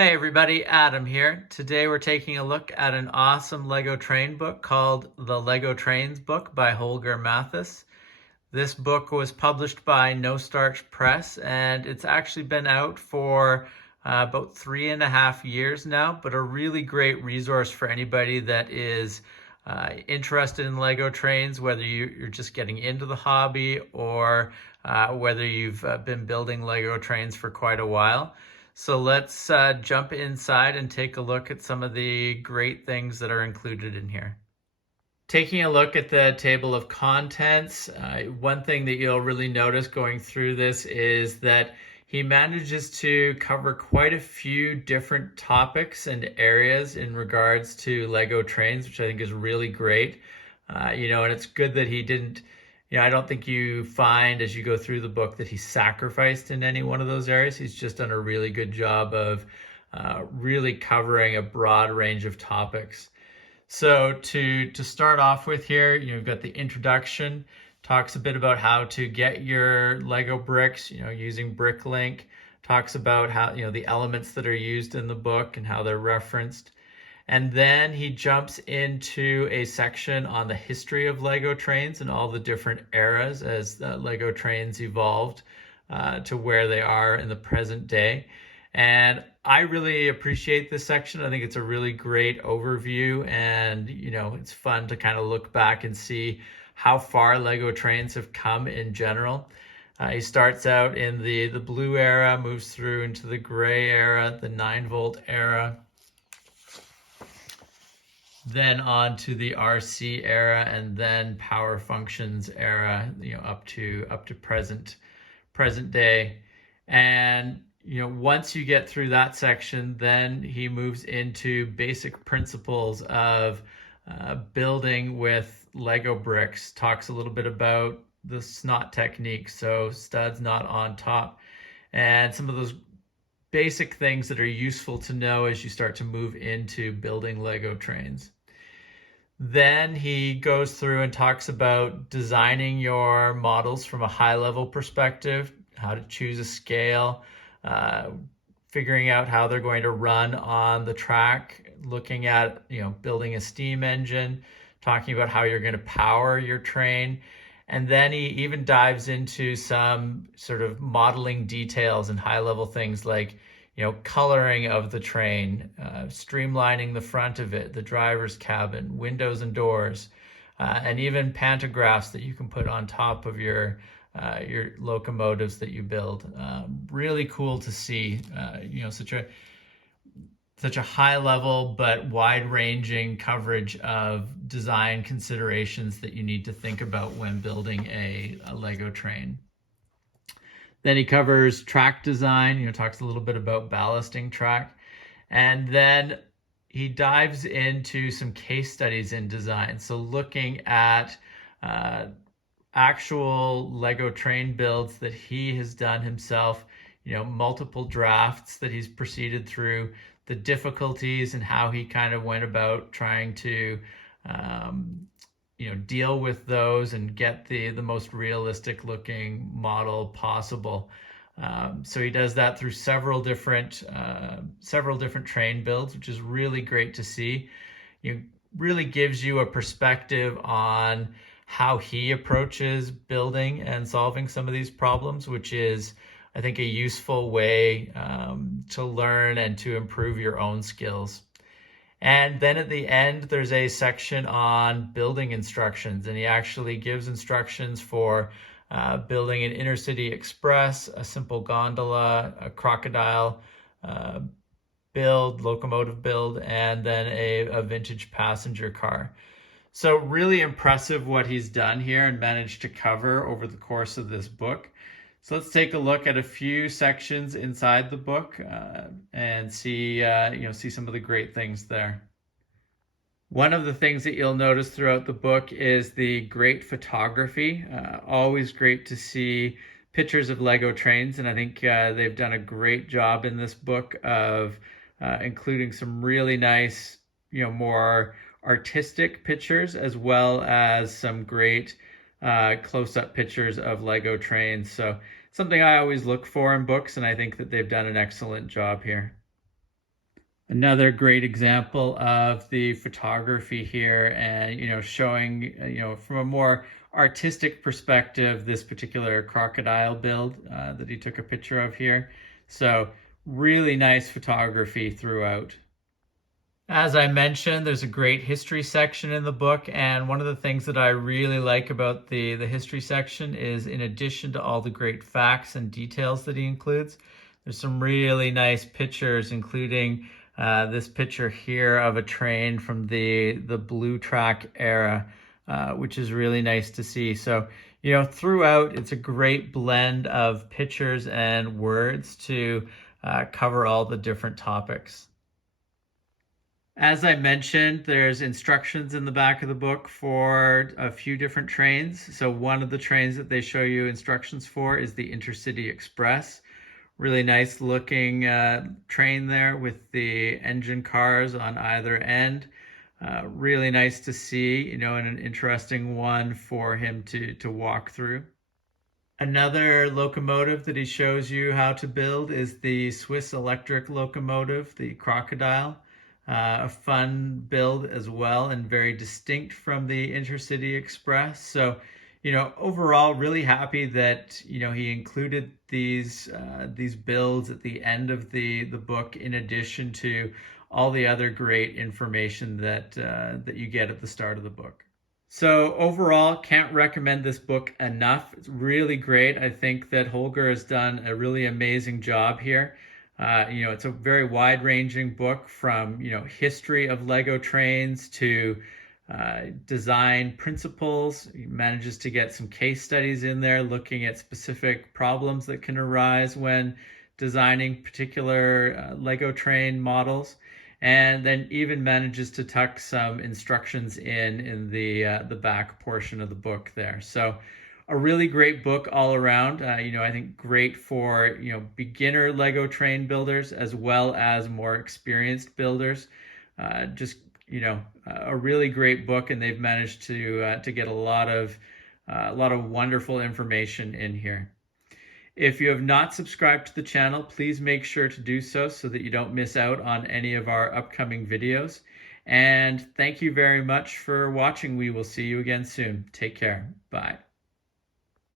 Hey everybody, Adam here. Today we're taking a look at an awesome Lego train book called The Lego Trains Book by Holger Matthes. This book was published by No Starch Press and it's actually been out for about 3.5 years now, but a really great resource for anybody that is interested in Lego trains, whether you're just getting into the hobby or whether you've been building Lego trains for quite a while. So let's jump inside and take a look at some of the great things that are included in here. Taking a look at the table of contents, one thing that you'll really notice going through this is that he manages to cover quite a few different topics and areas in regards to Lego trains, which I think is really great. And it's good that he didn't, I don't think you find as you go through the book that he sacrificed in any one of those areas. He's just done a really good job of really covering a broad range of topics. So to start off with here, you've got the introduction, talks a bit about how to get your Lego bricks, using BrickLink, talks about how, the elements that are used in the book and how they're referenced. And then he jumps into a section on the history of Lego trains and all the different eras as Lego trains evolved to where they are in the present day. And I really appreciate this section. I think it's a really great overview, and it's fun to kind of look back and see how far Lego trains have come in general. He starts out in the blue era, moves through into the gray era, the 9-volt era, then on to the RC era, and then power functions era, up to present day. And once you get through that section, then he moves into basic principles of building with Lego bricks, talks a little bit about the snot technique, so studs not on top, and some of those basic things that are useful to know as you start to move into building Lego trains. Then he goes through and talks about designing your models from a high level perspective, how to choose a scale, figuring out how they're going to run on the track, looking at, building a steam engine, talking about how you're going to power your train. And then he even dives into some sort of modeling details and high level things like, coloring of the train, streamlining the front of it, the driver's cabin, windows and doors, and even pantographs that you can put on top of your locomotives that you build. Really cool to see, such a high level but wide ranging coverage of design considerations that you need to think about when building a Lego train. Then he covers track design, talks a little bit about ballasting track. And then he dives into some case studies in design. So looking at actual Lego train builds that he has done himself, multiple drafts that he's proceeded through, the difficulties and how he kind of went about trying to deal with those and get the most realistic looking model possible. So he does that through several different train builds, which is really great to see. Really gives you a perspective on how he approaches building and solving some of these problems, which is, I think, a useful way to learn and to improve your own skills. And then at the end, there's a section on building instructions, and he actually gives instructions for building an intercity express, a simple gondola, a crocodile build, locomotive build, and then a vintage passenger car. So really impressive what he's done here and managed to cover over the course of this book. So let's take a look at a few sections inside the book and see some of the great things there. One of the things that you'll notice throughout the book is the great photography. Always great to see pictures of Lego trains, and I think they've done a great job in this book of including some really nice, more artistic pictures, as well as some great close-up pictures of Lego trains. So something I always look for in books, and I think that they've done an excellent job here. Another great example of the photography here, and showing from a more artistic perspective this particular crocodile build that he took a picture of here. So really nice photography throughout. As I mentioned, there's a great history section in the book, and one of the things that I really like about the history section is, in addition to all the great facts and details that he includes, there's some really nice pictures, including this picture here of a train from the blue track era, which is really nice to see. So, throughout, it's a great blend of pictures and words to cover all the different topics. As I mentioned, there's instructions in the back of the book for a few different trains. So one of the trains that they show you instructions for is the Intercity Express. Really nice looking train there with the engine cars on either end. Really nice to see, and an interesting one for him to walk through. Another locomotive that he shows you how to build is the Swiss electric locomotive, the Crocodile. A fun build as well, and very distinct from the Intercity Express. So, overall, really happy that he included these builds at the end of the book, in addition to all the other great information that you get at the start of the book. So overall, can't recommend this book enough. It's really great. I think that Holger has done a really amazing job here. It's a very wide-ranging book, from history of Lego trains to design principles. He manages to get some case studies in there, looking at specific problems that can arise when designing particular Lego train models, and then even manages to tuck some instructions in the back portion of the book there. So a really great book all around. I think great for beginner Lego train builders as well as more experienced builders. Just a really great book, and they've managed to get a lot of wonderful information in here. If you have not subscribed to the channel, please make sure to do so that you don't miss out on any of our upcoming videos. And thank you very much for watching. We will see you again soon. Take care. Bye.